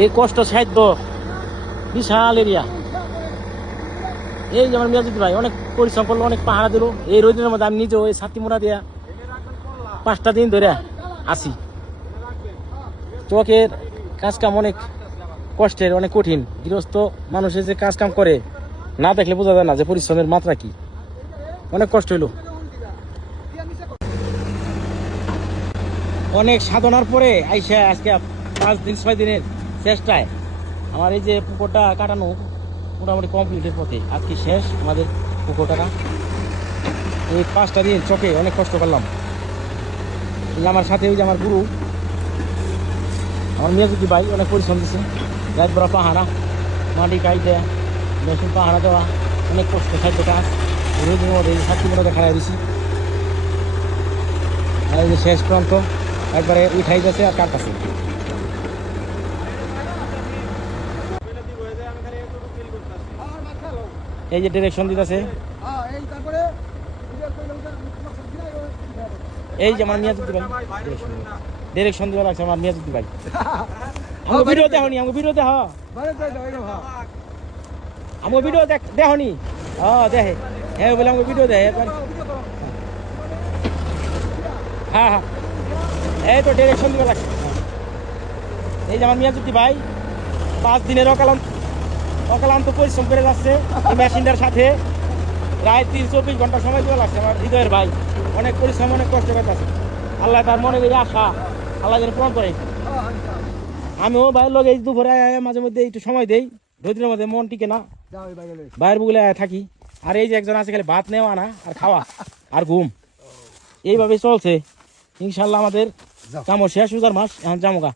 এই কষ্ট সাধ্য বিশাল এরিয়া। এই যেমন মিয়াজুদ্দি ভাই অনেক পরিশ্রম করলো, অনেক পাহারা দিল এই রোদের মধ্যে। আমি নিজেও ওই ছাতি মোড়া দিয়া 5টা দিন ধরে আসি। চোখের কাজ কাম অনেক কষ্টের, অনেক কঠিন। গৃহস্থ মানুষের যে কাজ কাম করে না দেখলে বোঝা যায় না যে পরিশ্রমের মাত্রা কি। অনেক কষ্ট হইল, অনেক সাধনার পরে আইসা আজকে 5 দিন 6 দিনের চেষ্টায় আমার এই যে পুকুরটা কাটানো মোটামুটি কমপ্লিটের পথে। আজকে শেষ আমাদের পুকুরটা। এই 5টা দিন চোখে অনেক কষ্ট করলাম। আমার সাথে ওই যে আমার গুরু আমার মিয়াজুদ্দি ভাই অনেক পরিশ্রম দিচ্ছে। রাত বড় পাহারা, মাটি কাইতে মেশিন পাহারা দেওয়া, অনেক কষ্ট সাধ্য কাজ। রোদের মধ্যে ছাত্রী মতো দেখা দিছি। আর এই যে শেষ প্রান্ত একবারে উঠাই যাচ্ছে আর কাটতেছে। এই যে ডিরেকশন দিতেছে, এই যে আমার মিয়াজুদ্দি ভাই ডিরেকশন দিতে লাগছে। আমার মিয়াজুদ্দি ভাই আমাকে ভিডিও দেখনি, আমাকে ভিডিও দেখ, আমাকে ভিডিও দেখনি। দেখে হ্যাঁ বলে আমাকে ভিডিও দেখে। হ্যাঁ হ্যাঁ এই তো ডিরেকশন দিতে লাগছে। এই যে আমার মিয়াজুদ্দি ভাই 5 দিনের অকালান্ত পরিশ্রম করে যাচ্ছে এই মেশিনটার সাথে। প্রায় 24 ঘন্টা সময় দেওয়া লাগছে আমার হৃদয়ের ভাই। অনেক পরিশ্রম, অনেক কষ্ট করতেছে। আল্লাহ তার মনে করি আশা আল্লাহ যেন পূরণ করে। আমিও বাইরের লোক এই দুপুরে মাঝে মধ্যে একটু সময় দেই, রোদের মধ্যে মন টিকে না, বাইরের বুগলে থাকি। আর এই যে একজন আছে খালি ভাত নেওয়া না আর খাওয়া আর ঘুম, এইভাবে চলছে। ইনশাল্লাহ আমাদের কামড় শেষ, রোজার মাস এখন জামুগা।